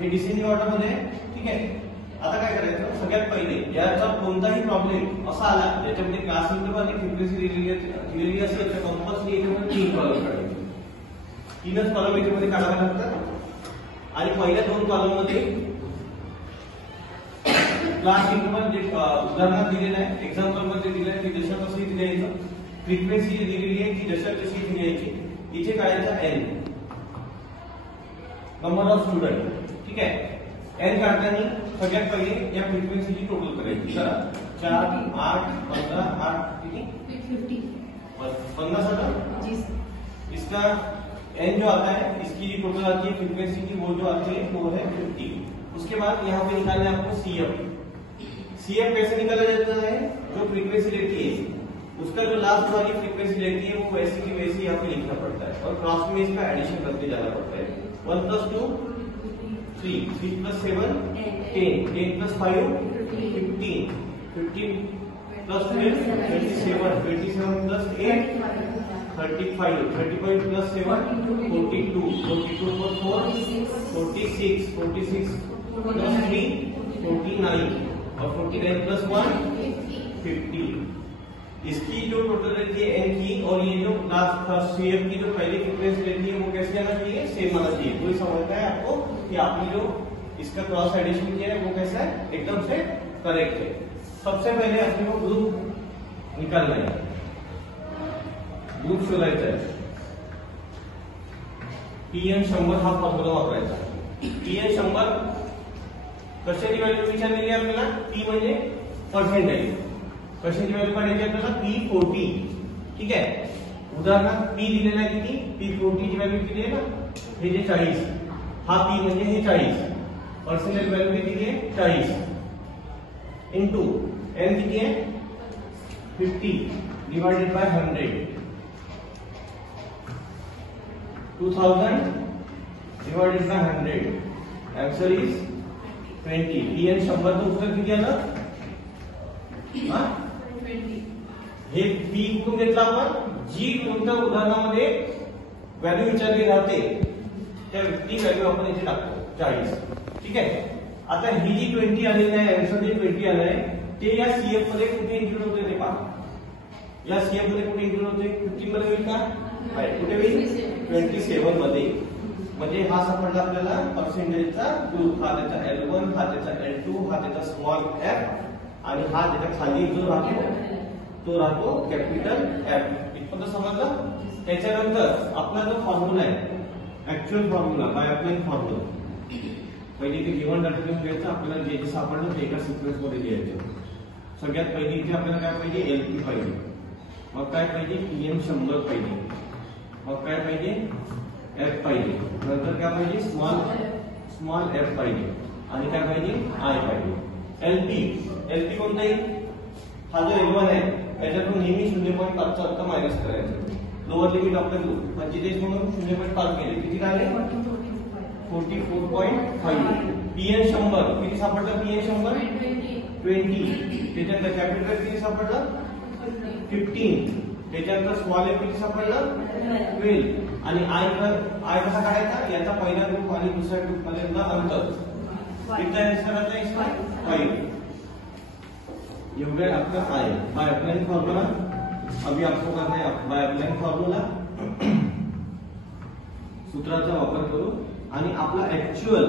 हे descending order मध्ये आहे, ठीक आहे. आता काय करायचं, सगळ्यात पहिले याचा कोणताही प्रॉब्लेम असा आला ज्याच्यामध्ये क्लास इंटरव्हल आणि फ्रिक्वेन्सी दिलेली असेल तर कंपल्सरी याच्यामध्ये 3 कॉलम काढायचे. 3च कॉलम याच्यामध्ये काढावे लागतात. आणि पहिल्या 2 कॉलम मध्ये क्लास इंटरव्हल जे उदाहरणात दिलेलं आहे, एक्झाम्पल मध्ये दिलेलं आहे, ती जशा तशी दिली आहे. फ्रिक्वेन्सी जी दिलेली आहे ती जशा तशी दिली आहे. इथे काढायचा n, नंबर ऑफ स्टुडंट, ठीक आहे. n काढताना सगळ्यात पहिले या फ्रिक्वेन्सीची टोटल करायची. चला 4 8 15 8 किती 50 आता इसका n जो आता है इसकी जो टोटल आती है फ्रीक्वेंसी की वो जो आती है वो है 50. उसके बाद यहाँ पे निकालना है आपको CF. CF कैसे निकाला जाता है, जो फ्रीक्वेंसी लेती है उसका जो लास्ट वाली फ्रीक्वेंसी लेती है वो वैसे की वैसे यहाँ पे लिखना पड़ता है और क्रॉस में इसका एडिशन करते जाना पड़ता है. 1 + 2 3 3 + 7 10 10 + 5 15 15 + 12 27 27 + 8 35 35 + 7 42 42 + 4 46 46 + 3 49 और 49 + 1 50. इसकी जो टोटल रहती है n की और ये जो लास्ट CF की जो पहली फ्रीक्वेंसी रहती है वो कैसे आना चाहिए, सेम आना चाहिए. कोई समझता है आपको कि आपने जो इसका क्रॉस एडिशन किया है वो कैसा है, एकदम से करेक्ट है. सबसे पहले अपने को ग्रुप निकालना है, ग्रुप शोधायचा आहे. PN 100 हा फॉर्म्युला वापरायचा. PN 100 कशाची व्हॅल्यू विचारलेली आहे आपल्याला, P म्हणजे पर्सेंटेज. कशाची व्हॅल्यू काढायची आपल्याला, P40, ठीक आहे. उदाहरणार्थ P दिलेला आहे किती, P40 ची व्हॅल्यू किती आहे ना, हे जे 40, हा P म्हणजे हे 40, पर्सेंटेज व्हॅल्यू किती आहे 40 इनटू n किती आहे 50 divided by 100, 2000 divided by 100, answer is 20. PN 100 चं उत्तर किती आलं, हे P कुठून घेतला आपण, जी कोणत्या उदाहरणामध्ये व्हॅल्यू विचारली जाते त्या ती व्हॅल्यू आपण इथे टाकतो 40, ठीक आहे. आता ही जी 20 आलेली आहे, आन्सर जे 20 आलं आहे ते या CF मध्ये कुठे इन्क्लूड होते ते पहा. या CF मध्ये कुठे इन्क्लूड होते, 15 मध्ये होईल का, कुठे होईल 27 मध्ये. म्हणजे हा सापडला आपल्याला पर्सेंटेजचा ग्रुप. हा त्याचा L1, हा त्याचा L2, हा त्याचा स्मॉल f आणि हा त्याच्या खाली जो राहतो तो राहतो कॅपिटल F. इथपर्यंत समजलं. त्याच्यानंतर आपला जो फॉर्म्युला आहे, actual formula by applying formula, पहिले ते गिव्हन डाटा घेऊन घ्यायचं. आपल्याला जे जे सापडलं ते एका सिक्वेन्स मध्ये लिहायचं. सगळ्यात पहिले इथे आपल्याला काय पाहिजे, LP पाहिजे, मग काय पाहिजे PN 100 पाहिजे, मग काय पाहिजे F पाहिजे, नंतर काय पाहिजे स्मॉल f पाहिजे आणि काय पाहिजे I पाहिजे. LP कोणता येईल, हा जो L1 आहे त्याच्यातून नेहमी 0.5चा अर्थ मायनस करायचा. Lower limit of the group 45 म्हणून 0.5 केले किती आले 44.5. PN 100 किती सापडलं, PN 100 20. त्याच्यानंतर कॅपिटल किती सापडलं 15. त्याच्यानंतर स्मॉल f किती सापडलं 12. आणि I कसा काढायचा, याचा पहिला ग्रुप आणि दुसऱ्या ग्रुप मधला अंतर कितना आंसर आता है इसका 5. ये हो गया आपका I बाय अप्लाइंग फॉर्मूला. अभी आपको करना है बाय अप्लाइंग फॉर्मूला, सूत्राचा वापर करू आणि आपला ऍक्च्युअल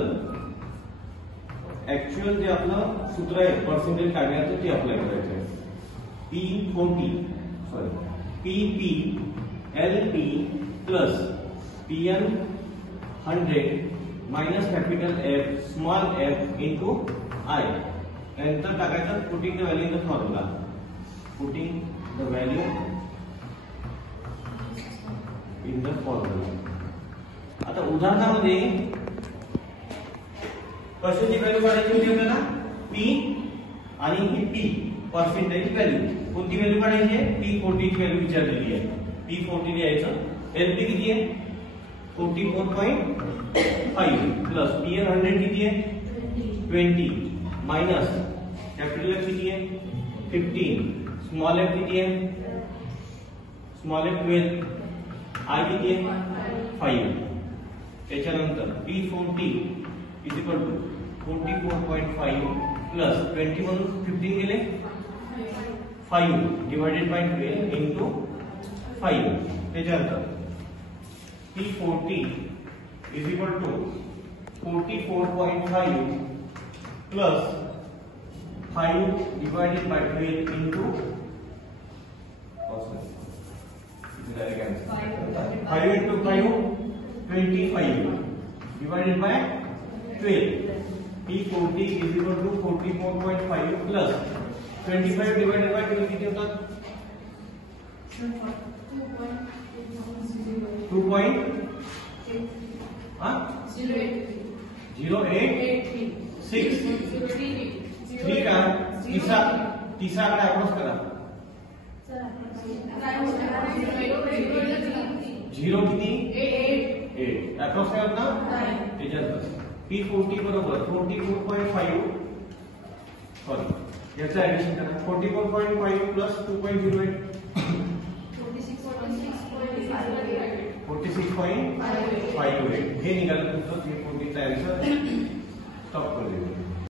जे आपलं सूत्र आहे पर्सेंटेज काढण्याचं ते अप्लाय करायचं आहे. PP LP plus PN 100 minus capital F small f into I. नंतर टाकायचं putting the value in the formula, putting the value in the formula. आता उदाहरणामध्ये कशाची व्हॅल्यू काढायची होती आपल्याला, P आणि ही P पर्सेंटेज व्हॅल्यू. कोणती व्हॅल्यू काढायची आहे, P40 ची व्हॅल्यू विचारलेली आहे. P40 लिहायचं. LP किती आहे 44.5 प्लस PN 100 किती आहे 20 माइनस कैपिटल F किती आहे 15, स्मॉल f किती आहे स्मॉल f 12, I किती आहे 5. त्याच्यानंतर P40 is equal to 44.5 plus 20 म्हणून 15 गेले 5 डिवाइडेड बाय 12 इंटू 5 त्याच्यानंतर P40 is equal to 44.5 plus 5 divided by 12 into 5 into 5 25 divided by 12. P40 is equal to 44.5 plus 25 divided by 12 किती होतात 2.086 का तीसरा आकडा अक्रॉस करा 0 किती 8 अक्रॉस काय होता त्याच्यानंतर P40 बरोबर 44.5 सॉरी याचं ऍडिशन करा 44.5 प्लस 2.08 46.58 हे निघालं तुमचं P40 चा आन्सर स्टॉप कर देऊ